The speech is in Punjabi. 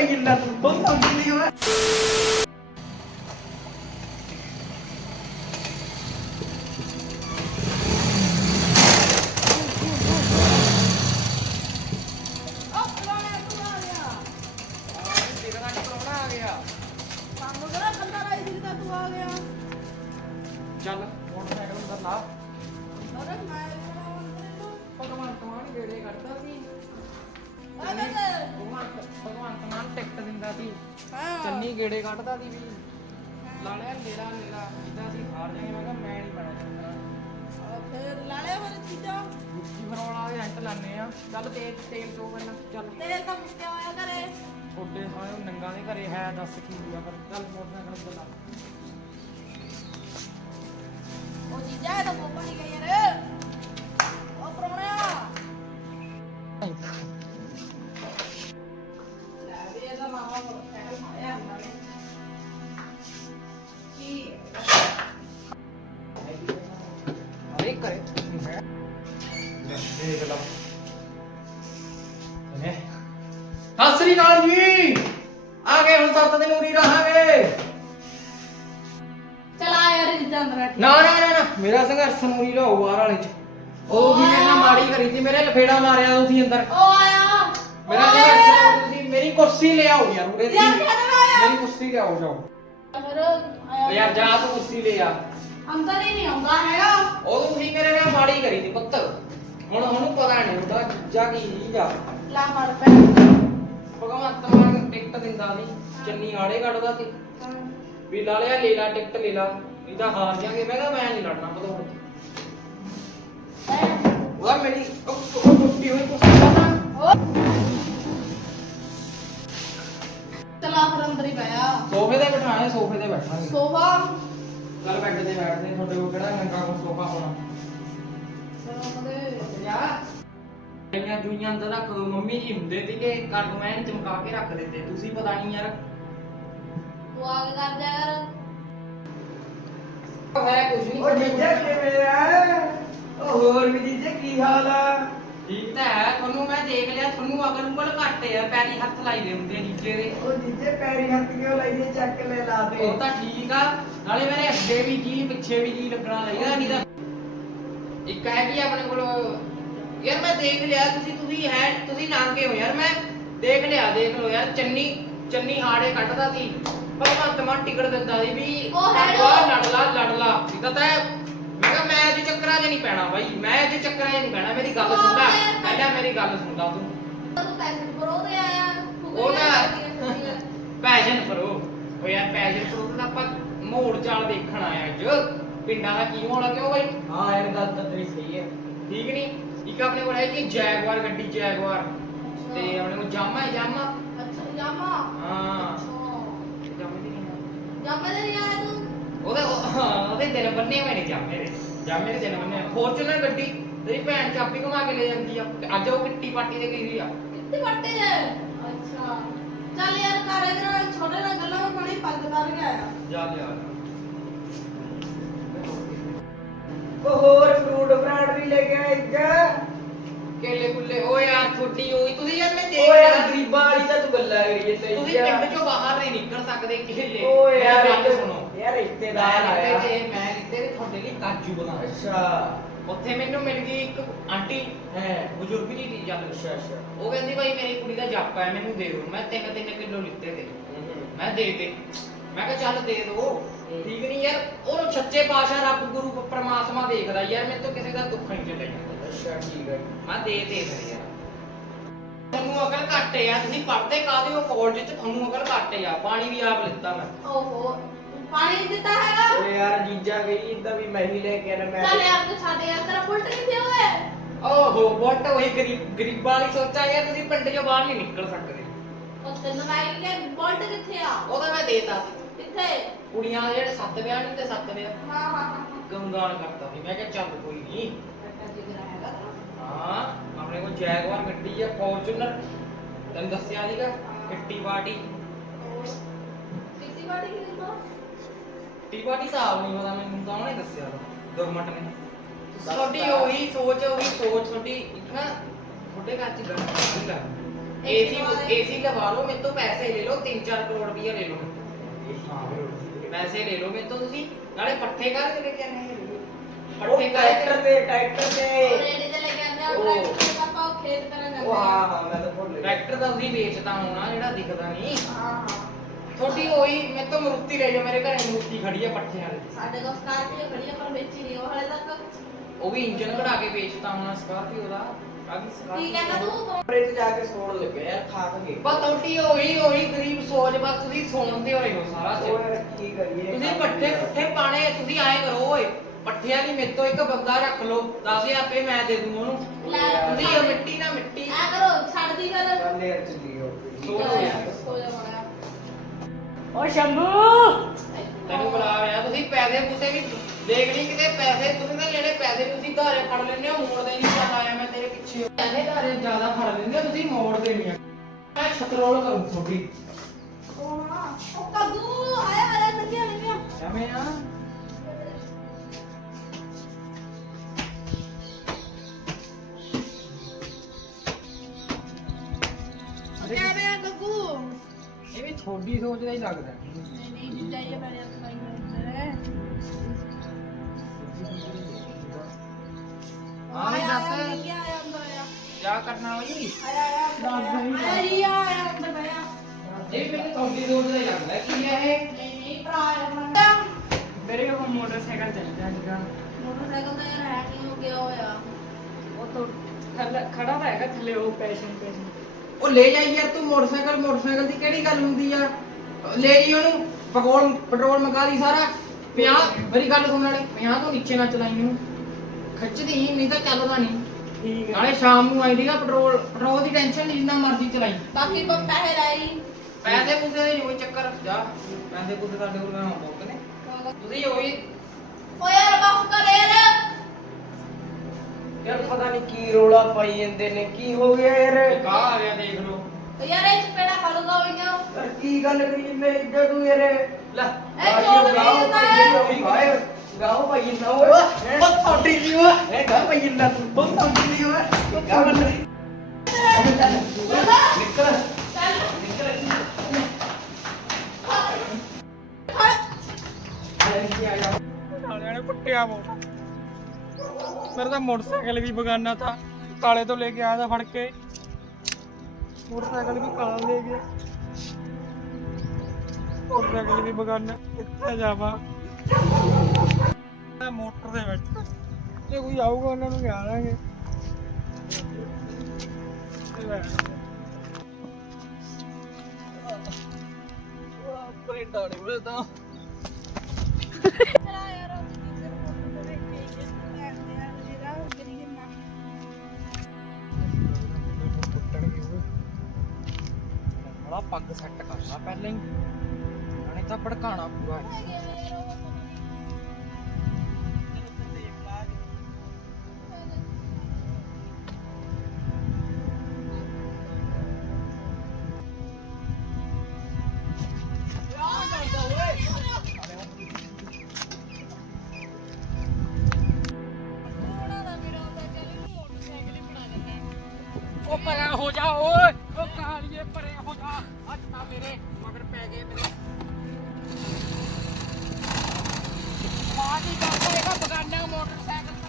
pengen datang gini mas Jalan. ਦਿੰਦਾ ਸੀ ਹਾਂ। ਚੰਨੀ ਗੇੜੇ ਕੱਢਦਾ ਸੀ ਵੀ। ਲਾਲਿਆ ਨੀਲਾ ਨੀਲਾ ਜਿੱਦਾਂ ਸੀ ਹਾਰ ਜਾਗੇ ਮੈਂ ਕਿਹਾ ਮੈਂ ਨਹੀਂ ਬਣਾ ਚੰਗਾ ਫਿਰ ਲਾਲੇ ਹੋਰ ਚੀਜ਼ਾਂ। ਗੁੱਚੀ ਫਰੋਲ ਵਾਲੇ ਐਂਟ ਲਾਣੇ ਆ। ਚੱਲ ਤੇਲ ਤੇਲ ਤੋਂ ਪਹਿਲਾਂ ਚੱਲ। ਤੇਲ ਤਾਂ ਮੁੱਕਿਆ ਹੋਇਆ ਘਰੇ। ਛੋਟੇ ਹਾਂ ਨੰਗਾ ਦੇ ਘਰੇ ਹੈ ਦੱਸ ਕੀ ਹੋਇਆ ਪਰ ਚੱਲ ਮੋਟਰਸਾਈਕਲ ਉੱਤੇ ਲਾ। ਉਹ ਚੀਜ਼ਾਂ ਇਹ ਤਾਂ ਬੋਪਾ ਨਹੀਂ ਗਈ ਯਾਰ ਉਹ ਪੁਰਾਣਾ ਕਰੇ ਹੈ ਦੇਖ ਲਾ। ਨੇ ਸਤਿ ਸ੍ਰੀ ਅਕਾਲ ਜੀ। ਆ ਗਏ ਹੁਣ ਸੱਤ ਦਿਨ ਉਰੀ ਰਹਾਂਗੇ। ਚਲਾ ਯਾਰ ਜਿੱਦਾਂ ਅੰਦਰ ਬੈਠੀ ਨਾ ਨਾ ਨਾ ਨਾ। ਮੇਰਾ ਸੰਘਰਸ਼ ਨੂੰ ਨਹੀਂ ਲਾਓ ਬਾਹਰ ਵਾਲੇ ਚ। ਉਹ ਵੀ ਮੇਰੇ ਨਾਲ ਮਾੜੀ ਕਰੀ ਸੀ ਮੇਰੇ ਲਫੇੜਾ ਮਾਰਿਆ ਤੁਸੀਂ ਅੰਦਰ। ਉਹ ਆਇਆ। ਮੇਰਾ ਸੰਘਰਸ਼ ਤੁਸੀਂ ਮੇਰੀ ਕੁਰਸੀ ਲੈ ਆਓ ਯਾਰ ਉਰੇ ਦੀ। ਯਾਰ ਆਇਆ? ਮੇਰੀ ਕੁਰਸੀ ਲਿਆਓ ਜਾਓ। ਫਿਰ ਆਇਆ ਯਾਰ ਜਾ ਤੂੰ ਕੁਰਸੀ ਲੈ ਆ। ਅੰਦਰ ਹੀ ਨਹੀਂ ਆਉਂਦਾ ਹੈਗਾ ਉਹ ਤੁਸੀਂ ਮੇਰੇ ਨਾਲ ਮਾੜੀ ਕਰੀ ਸੀ ਪੁੱਤ। ਹੁਣ ਉਹਨੂੰ ਪਤਾ ਨਹੀਂ ਉਹਦਾ ਜਾ ਕੀ ਜਾ। ਲਾ ਮੜ ਪੈ ਭਗਵੰਤ ਮਾਨ ਟਿਕਟ ਦਿੰਦਾ ਸੀ ਚੰਨੀ ਆੜੇ ਕੱਢਦਾ ਸੀ। ਵੀ ਲਾ ਲਿਆ ਲੈ ਲਾ ਟਿਕਟ ਲੈ ਲਾ। ਨਹੀਂ ਤਾਂ ਹਾਰ ਜਾਗੇ ਮੈਂ ਕਿਹਾ ਮੈਂ ਨਹੀਂ ਲੜਨਾ ਬਦੋੜ ਉਹਦਾ ਮੇਰੀ ਉਹ ਉਹ ਟੁੱਟੀ ਹੋਈ ਦਾ ਨਾ। ਚਲਾ ਫਿਰ ਅੰਦਰ ਹੀ ਪਿਆ ਸੋਫੇ ਤੇ ਬਿਠਾਣੇ ਸੋਫੇ ਤੇ ਬੈਠਾਂਗੇ। ਸੋਫਾ। ਕੱਲ ਬੈੱਡ ਤੇ ਬੈਠਦੇ ਤੁਹਾਡੇ ਕੋਲ ਕਿਹੜਾ ਨੰਗਾ ਕੋ ਸੋਫਾ ਹੋਣਾ। ਕਈਆਂ ਜੂਈਆਂ ਅੰਦਰ ਰੱਖ ਦੋ ਮੰਮੀ ਜੀ ਹੁੰਦੇ ਸੀ ਕਿ ਕਰ ਨੂੰ ਐਨ ਚਮਕਾ ਕੇ ਰੱਖ ਦਿੰਦੇ ਤੁਸੀਂ ਪਤਾ ਨਹੀਂ ਯਾਰ। ਤੂੰ ਆ ਕੇ ਕਰ ਦਿਆ ਕਰ। ਹੈ ਕੁਝ ਨਹੀਂ ਉਹ ਜੀਜਾ ਕਿਵੇਂ ਆ? ਉਹ ਹੋਰ ਵੀ ਜੀਜਾ ਕੀ ਹਾਲ ਆ? ਠੀਕ ਤਾਂ ਹੈ ਤੁਹਾਨੂੰ ਮੈਂ ਦੇਖ ਲਿਆ ਤੁਹਾਨੂੰ ਅਗਲ ਉਂਗਲ ਘੱਟੇ ਆ ਪੈਰੀ ਹੱਥ ਹੁੰਦੇ ਆ ਨੀਚੇ ਦੇ। ਉਹ ਜੀਜੇ ਪੈਰੀ ਹੱਥ ਕਿਉਂ ਲਾਈਏ ਚੱਕ ਲੈ ਲਾ ਦੇ। ਉਹ ਤਾਂ ਠੀਕ ਆ ਨਾਲੇ ਮੇਰੇ ਅੱਗੇ ਵੀ ਜੀ ਪਿੱਛੇ ਵੀ ਜੀ ਲੱਗਣਾ ਚਾਹੀਦਾ ਨਹੀਂ ਤਾਂ ਇੱਕ ਹੈ ਕਿ ਆਪਣੇ ਕੋਲ ਯਾਰ ਮੈਂ ਦੇਖ ਲਿਆ ਤੁਸੀਂ ਤੁਸੀਂ ਹੈ ਤੁਸੀਂ ਨਾਂਗੇ ਹੋ ਯਾਰ ਮੈਂ ਦੇਖ ਲਿਆ ਦੇਖ ਲਓ ਯਾਰ ਚੰਨੀ ਚੰਨੀ ਹਾੜੇ ਕੱਢਦਾ ਸੀ ਭਗਵੰਤ ਮਾਨ ਟਿਕਟ ਦਿੰਦਾ ਸੀ ਵੀ ਉਹ ਹੈ ਲਾ, ਉਹ। ਲੜ ਲਾ ਲੜ ਲਾ ਠੀਕ ਆ ਤਾਂ ਮੈਂ ਕਿਹਾ ਮੈਂ ਅੱਜ ਚੱਕਰਾਂ 'ਚ ਨਹੀਂ ਪੈਣਾ ਬਾਈ ਮੈਂ ਅੱਜ ਚੱਕਰਾਂ 'ਚ ਨਹੀਂ ਪੈਣਾ ਮੇਰੀ ਗੱਲ ਉਹ ਸੁਣ ਲੈ ਯਾਰ, ਪਹਿਲਾਂ ਮੇਰੀ ਗੱਲ ਸੁਣ ਲਾ ਤੂੰ ਤੂੰ ਪੈਸੇ ਪਰੋ ਦੇ ਆਇਆ ਉਹ ਨਾ-? ਪੈਸ਼ਨ ਕਰੋ ਉਹ ਯਾਰ ਪੈਸ਼ਨ ਕਰੋ ਤਾਂ ਆਪਾਂ ਮੋੜ ਚਾਲ ਦੇਖਣ ਆਏ ਅੱਜ ਪਿੰਡਾਂ ਦਾ ਕੀ ਹੋਣਾ ਕਿਉਂ ਬਾਈ? ਹਾਂ ਯਾਰ ਗੱਲ ਤਾਂ ਤੇਰੀ ਸਹੀ ਹੈ। ਠੀਕ ਨਹੀਂ? ਇੱਕ ਆਪਣੇ ਕੋਲ ਹੈ ਕਿ ਜੈਗਵਾਰ ਗੱਡੀ ਜੈਗਵਾਰ ਤੇ ਆਪਣੇ ਕੋਲ ਜਾਮਾ ਹੈ ਜਾਮਾ? ਅੱਛਾ ਜਾਮਾ? ਹਾਂ। ਅੱਛਾ। ਜਾਮੇ ਦੀ ਜਾਮੇ ਦੇ ਨਹੀਂ ਆਇਆ ਤੂੰ? ਉਹਦੇ ਉਹ- ਉਹਦੇ ਦਿਨ ਬੰਨੇ ਹੋਏ ਨੇ ਜਾਮੇ ਦੇ। ਜਾਮੇ ਦੇ ਦਿਨ ਬੰਨੇ ਫੋਰਚੂਨਰ ਗੱਡੀ। ਤੇਰੀ ਭੈਣ ਚਾਬੀ ਘੁਮਾ ਕੇ ਲੈ ਜਾਂਦੀ ਆ। ਅੱਜ ਉਹ ਕਿੱਟੀ ਪਾਰਟੀ ਤੇ ਗਈ ਹੋਈ ਆ। ਕਿੱਥੇ ਵੱਟੇ ਜੇ ਅੱਛਾ। ਚੱਲ ਯਾਰ ਘਰ ਇਹਦੇ ਨਾਲ ਛੋਟੇ ਨਾਲ ਗੱਲਾਂ ਵਿੱਚ ਬੜੀ ਪੱਗ ਕਰ ਗਿਆ ਆ ਜਾ ਲਿਆ। ਉਹ ਹੋਰ ਫਰੂਟ ਫਰਾਟ ਵੀ ਲੈ ਕੇ ਆਇਆ ਇੱਧਰ। ਕੇਲੇ ਕੁੱਲੇ ਓ ਯਾਰ ਛੋਟੀ ਹੋਈ ਤੁਸੀਂ ਯਾਰ ਮੈਂ ਦੇਖ ਓ ਯਾਰ ਲਿਆ। ਗਰੀਬਾਂ ਵਾਲੀ ਤਾਂ ਤੂੰ ਗੱਲਾਂ ਕਰੀ ਜਾਂਦਾ ਤੁਸੀਂ ਪਿੰਡ ਚੋਂ ਬਾਹਰ ਨਹੀਂ ਨਿਕਲ ਸਕਦੇ ਕੇਲੇ। ਓ ਯਾਰ ਮੇਰੀ ਗੱਲ ਸੁਣੋ। ਯਾਰ ਰਿਸ਼ਤੇਦਾਰ ਮੈਂ ਆਇਆ। ਲਿੱਤੇ ਤੇ ਮੈਂ ਲਿੱਤੇ ਤੇ ਤੁਹਾਡੇ ਲਈ ਕਾਜੂ ਬਦਾਮ ਅੱਛਾ। ਉੱਥੇ ਮੈਨੂੰ ਮਿਲ ਗਈ ਇੱਕ ਆਂਟੀ ਹੈ। ਬਜ਼ੁਰਗ ਜੀ ਦੀ ਜਦ ਅੱਛਾ ਅੱਛਾ। ਉਹ ਕਹਿੰਦੀ ਭਾਈ ਮੇਰੀ ਕੁੜੀ ਦਾ ਜਾਪਾ ਹੈ ਮੈਨੂੰ ਦੇ ਦਿਓ। ਮੈਂ ਤਿੰਨ ਤਿੰਨ ਕਿਲੋ ਲਿੱਤੇ ਤੇ। ਮੈਂ ਦੇ ਦੇ ਮੈਂ ਕਿਹਾ ਚੱਲ ਦੇ ਦੋ। ਹੂੰ। ਠੀਕ ਨਹੀਂ ਯਾਰ ਉਹ ਸੱਚੇ ਪਾਤਸ਼ਾਹ ਰੱਬ ਗੁਰੂ ਪਰਮਾਤਮਾ ਦੇਖਦਾ ਯਾਰ ਮੈਨੂੰ ਤਾਂ ਕਿਸੇ ਦਾ ਦੁੱਖ ਨਹੀਂ ਚੱਲਿਆ। ਅੱਛਾ ਠੀਕ ਹੈ ਮੈਂ ਦੇ ਦੇ ਫਿਰ ਯਾਰ। ਤੁਹਾਨੂੰ ਅਕਲ ਘੱਟ ਆ ਤੁਸੀਂ ਪੜ੍ਹਦੇ ਕਾਹਦੇ ਹੋ? ਕਾਲਜ ਚ ਤੁਹਾਨੂੰ ਅਕਲ ਘੱਟ ਆ। ਪਾਣੀ ਵੀ ਆਪ ਲਿੱਤਾ ਮੈਂ। ਓਹੋ ਪਾਣੀ ਦਿੱਤਾ ਹੈਗਾ? ਓ ਯਾਰ ਜੀਜਾ ਗਈ ਇਦਾਂ ਵੀ ਮੈਂ ਹੀ ਲੈ ਕੇ ਆਣਾ ਮੈਂ ਚੱਲ ਯਾਰ ਤੂੰ ਛੱਡ ਯਾਰ ਤੇਰਾ ਬੁਲਟ ਕਿੱਥੇ ਹੋਇਆ ਓਹੋ ਬੋਟ ਉਹੀ ਗਰੀਬ ਗਰੀਬਾਂ ਵਾਲੀ ਸੋਚਾਂ ਯਾਰ ਤੁਸੀਂ ਪਿੰਡ ਚੋਂ ਬਾਹਰ ਨਹੀਂ ਨਿਕਲ ਸਕਦੇ। ਉਹ ਤੈਨੂੰ ਮੈਂ ਕਿ ਬੁਲਟ ਕਿੱਥੇ ਆ? ਉਹਦਾ ਮੈਂ ਦੇਤਾ ਕਿੱਥੇ? ਕੁੜੀਆਂ ਦੇ ਜਿਹੜੇ ਸੱਤ ਵਿਆਹ ਨਹੀਂ ਤੇ ਸੱਤ ਵਿਆਹ। ਹਾਂ ਹਾਂ ਹਾਂ ਗਮਦਾਨ ਕਰਤਾ ਸੀ। ਮੈਂ ਕਿਹਾ ਚੱਲ ਕੋਈ ਨਹੀਂ। ਜਿਗਰਾ ਹੈਗਾ ਹਾਂ ਆਪਣੇ ਕੋਲ ਜੈਗਵਾਰ ਗੱਡੀ ਆ ਫੋਰਚੂਨਰ। ਤੈਨੂੰ ਦੱਸਿਆ ਸੀਗਾ ਕਿੱਟੀ ਪਾਰਟੀ। ਕਿਸੇ ਕੀ ਟੀ ਪਾਰਟੀ ਹਿਸਾਬ ਨਹੀਂ ਪਤਾ ਮੈਨੂੰ ਤਾਂ ਉਹਨੇ ਦੱਸਿਆ ਗੁਰਮਟ ਨੇ। ਤੁਹਾਡੀ ਉਹੀ ਸੋਚ ਉਹੀ ਸੋਚ ਤੁਹਾਡੀ ਇੱਕ ਨਾ ਤੁਹਾਡੇ ਘਰ ਚ ਲੱਗ ਏਸੀ ਏਸੀ ਲਵਾ ਲਓ ਮੇਰੇ ਤੋਂ ਪੈਸੇ ਲੈ ਲਓ 3-4 ਕਰੋੜ ਰੁਪਈਆ ਲੈ ਲਓ। ਪੈਸੇ ਲੈ ਲਓ ਮੇਰੇ ਤੋਂ ਤੁਸੀਂ ਨਾਲੇ ਪੱਠੇ ਕਰ ਕੇ ਲੈ ਕੇ ਆਨੇ ਉਹ ਪੱਠੇ ਕਰ ਟਰੈਕਟਰ ਤੇ ਟਰੈਕਟਰ ਉਹ ਤੇ ਰੇੜੀ ਤੇ ਲੈ ਕੇ ਆਉਂਦੇ ਆ ਉਹ। ਟਰੈਕਟਰ ਤੇ ਆਪਾਂ ਉਹ ਖੇਤ ਕਰਨ ਜਾਂਦੇ ਉਹ ਆ। ਹਾਂ ਹਾਂ ਮੈਂ ਤਾਂ ਭੁੱਲ ਗਿਆ। ਟਰੈਕਟਰ ਤਾਂ ਉਹਦੀ ਵੇਚਦਾ ਹੋਣਾ ਜਿਹੜਾ ਦਿਖਦਾ ਨਹੀਂ। ਹਾਂ ਹਾਂ। ਤੁਹਾਡੀ ਉਹੀ ਮੇਰੇ ਤੋਂ ਮਰੂਤੀ ਲੈ ਜਾਓ ਮੇਰੇ ਘਰੇ ਮਰੂਤੀ ਖੜੀ ਆ ਪੱਠਿਆਂ ਦੀ ਸਾਡੇ ਕੋਲ ਸਕਾਰਪੀਓ ਖੜੀ ਆ ਪਰ ਵੇਚੀ ਨਹੀਂ ਉਹ ਹਲੇ ਤੱਕ। ਉਹ ਵੀ ਇੰਜਨ ਕਢਾ ਕੇ ਵੇਚਦਾ ਹੋਣਾ ਸਕਾਰਪੀਓ ਦਾ। ਕੀ ਕਹਿੰਦਾ ਤੂੰ ਕਮਰੇ 'ਚ ਜਾ ਕੇ ਸੌਣ ਲੱਗੇ ਯਾਰ ਥੱਕ ਗਏ। ਬਸ ਤੁਹਾਡੀ ਉਹੀ ਉਹੀ ਗਰੀਬ ਸੋਚ ਬਸ ਤੁਸੀਂ ਸੌਣਦੇ ਹੋਏ ਹੋ ਸਾਰਾ ਚਿਰ। ਯਾਰ ਕੀ ਕਰੀਏ ਤੁਸੀਂ ਪੱਠੇ ਪੁੱਠੇ ਪਾਣੇ ਤੁਸੀਂ ਆਏ ਕਰੋ ਓਏ ਪੱਠਿਆਂ ਦੀ ਮੇਰੇ ਤੋਂ ਇੱਕ ਬੰਦਾ ਰੱਖ ਲਓ 10000 ਰੁਪਏ ਮੈਂ ਦੇ ਦੂੰ ਉਹਨੂੰ। ਲੈ ਤੁਸੀਂ ਉਹ ਮਿੱਟੀ ਨਾ ਮਿੱਟੀ। ਆ ਕਰੋ ਛੱਡ ਦੀ ਗੱਲ। ਚੱਲ ਯਾਰ ਚੱਲੀਓ ਸੋ ਜਾ। ਸੋ ਜਾ ਮਾੜਾ। ਓ ਸ਼ੰਭੂ! ਤੈਨੂੰ ਬੁਲਾ ਰਿਹਾ ਤੁਸੀਂ ਪੈਸੇ ਪੂਸੇ ਵੀ ਦੇਖ ਲਈ ਕਿਤੇ ਪੈਸੇ ਤੁਸੀਂ ਤਾਂ ਲੈਣੇ ਪੈਸੇ ਤੁਸੀਂ ਧਾਰੇ ਫੜ ਲੈਂਦੇ ਹੋ ਮੋੜਦੇ ਨਹੀਂ ਚੱਲ ਆਇਆ ਮੈਂ ਤੇਰੇ ਪਿੱਛੇ। ਪੈਸੇ ਧਾਰੇ ਜ਼ਿਆਦਾ ਫੜ ਲੈਂਦੇ ਹੋ ਤੁਸੀਂ ਮੋੜਦੇ ਨਹੀਂ ਆ। ਮੈਂ ਸ਼ਤਰੋਲ ਕਰੂੰ ਤੁਹਾਡੀ। ਉਹ ਕਦੂ ਆਇਆ ਆਇਆ ਨੰਗਿਆ ਨੰਗਿਆ ਐਵੇਂ ਆ। ਕਿਵੇਂ ਆ ਗੱਗੂ ਇਹ ਵੀ ਥੋੜੀ ਸੋਚ ਦਾ ਹੀ ਲੱਗਦਾ। ਨਹੀਂ ਨਹੀਂ ਜਿੱਦਾਂ ਇਹ ਮੇਰੇ ਹੱਥ ਨਾਲ ਮੇਰੇ ਹਾਂ ਵੀ ਦੱਸ। ਕੀ ਆਇਆ ਅੰਦਰ ਆਇਆ? ਕਿਆ ਕਰਨਾ ਬਈ ਆਇਆ ਆਇਆ ਅੰਦਰ ਆਇਆ। ਆਇਆ ਹੀ ਆਇਆ ਅੰਦਰ ਆਇਆ। ਇਹ ਮੈਨੂੰ ਥੋੜੀ ਸੋਚ ਦਾ ਹੀ ਲੱਗਦਾ। ਕੀ ਹੈ ਇਹ? ਨਹੀਂ ਨਹੀਂ ਭਰਾ ਆਇਆ ਮੰਡਾ। ਮੇਰੇ ਕੋਲ ਮੋਟਰਸਾਈਕਲ ਚੱਲਦਾ ਸੀਗਾ ਮੋਟਰਸਾਈਕਲ ਤਾਂ ਯਾਰ ਹੈਕਿੰਗ ਹੋ ਗਿਆ ਹੋਇਆ। ਉਹ ਤੋਂ ਖੜਾ ਖੜਾ ਤਾਂ ਹੈਗਾ ਥੱਲੇ ਉਹ ਪੈਸ਼ਨ ਪੈਸ਼ਨ। ਉਹ ਲੈ ਜਾਈ ਯਾਰ ਤੂੰ ਮੋਟਰਸਾਈਕਲ। ਮੋਟਰਸਾਈਕਲ ਦੀ ਕਿਹੜੀ ਗੱਲ ਹੁੰਦੀ ਆ? ਲੈ ਜੀ ਉਹਨੂੰ। ਪੈਟਰੋਲ ਪੈਟਰੋਲ ਮੰਗਾ ਲਈ ਸਾਰਾ। 50 ਮੇਰੀ ਗੱਲ ਸੁਣ ਲੈਣੀ 50 ਤੋਂ ਨੀਚੇ ਨਾ ਚਲਾਈ ਇਹਨੂੰ ਖਿੱਚਦੀ ਹੀ ਨਹੀਂ ਤਾਂ ਚੱਲਦਾ ਨਹੀਂ। ਠੀਕ ਹੈ। ਨਾਲੇ ਸ਼ਾਮ ਨੂੰ ਆਈਡੀਗਾ ਪੈਟਰੋਲ ਪੈਟਰੋਲ ਦੀ ਟੈਨਸ਼ਨ ਨਹੀਂ ਜਿੰਨਾ ਮਰਜ਼ੀ ਚਲਾਈ। ਬਾਕੀ ਪ- ਪੈਸੇ ਲਾਈ ਪੈਸੇ ਪੂਸੇ ਦੇ ਨਹੀਂ ਕੋਈ ਚੱਕਰ ਜਾ। ਪੈਸੇ ਪੂਸੇ ਸਾਡੇ ਕੋਲ ਨਾ ਬਹੁਤ ਨੇ। ਤੁਸੀਂ ਉਹੀ ਓ ਯਾਰ ਬਸ ਕਰ ਯਾਰ ਯਾਰ ਪਤਾ ਨਹੀਂ ਕੀ ਰੋਲਾ ਪਾਈ ਜਾਂਦੇ ਨੇ ਕੀ ਹੋ ਗਿਆ ਯਾਰ? ਕਾ ਆ ਗਿਆ ਦੇਖ ਲਓ। ਓ ਯਾਰ ਇਹ ਚਪੇੜਾ ਖੜੂਗਾ ਹੋਈਆਂ ਯਾਰ ਕੀ ਗੱਲ ਕਰੀ ਮੇਰੀ ਯਾਰ ਲੈ ਇਹ ਚੋਰ ਵੀ ਹੈ। ਭਾਈ ਓਏ ਜੀ ਇਹ ਭਾਈ ਤੂੰ ਜੀ ਬੰਦ ਨਿਕਲ ਕੁੱਟਿਆ ਮੋ ਮੇਰਾ ਤਾਂ ਮੋਟਰਸਾਈਕਲ ਵੀ ਬਗਾਨਾ ਥਾ ਕਾਲੇ ਤੋਂ ਲੈ ਕੇ ਆਇਆ था ਫੜ ਕੇ ਮੋਟਰਸਾਈਕਲ ਵੀ ਕਾਲਾ ਲੈ ਗਿਆ ਮੋਟਰਸਾਈਕਲ ਵੀ ਬਗਾਨਾ, ਕਿੱਥੇ ਜਾਵਾਂ? ਮੋਟਰ ਦੇ ਵਿੱਚ। ਜੇ ਕੋਈ ਆਊਗਾ, ਉਹਨਾਂ ਨੂੰ ਲਿਆ ਦਾਂਗੇ। ਤੇ ਲੈ ਆਪਣੇ ਪੱਗ ਸੈੱਟ ਕਰਨਾ ਪਹਿਲਾਂ ਹੀ। ਨਹੀਂ ਤਾਂ ਭੜਕਾਣਾ ਪੂਰਾ ਉਹ ਪਰੇ ਹੋ ਜਾ ਓਏ ਉਹ ਕਾਲੀਏ ਪਰੇ ਹੋ ਜਾ ਅੱਜ ਤਾਂ ਮੇਰੇ ਮਗਰ ਪੈ ਗਏ ਮੇਰੇ ਮਾਂ ਦੀ ਗੱਲ ਕਰੇਗਾ ਬਗਾਨਾ ਮੋਟਰਸਾਈਕਲ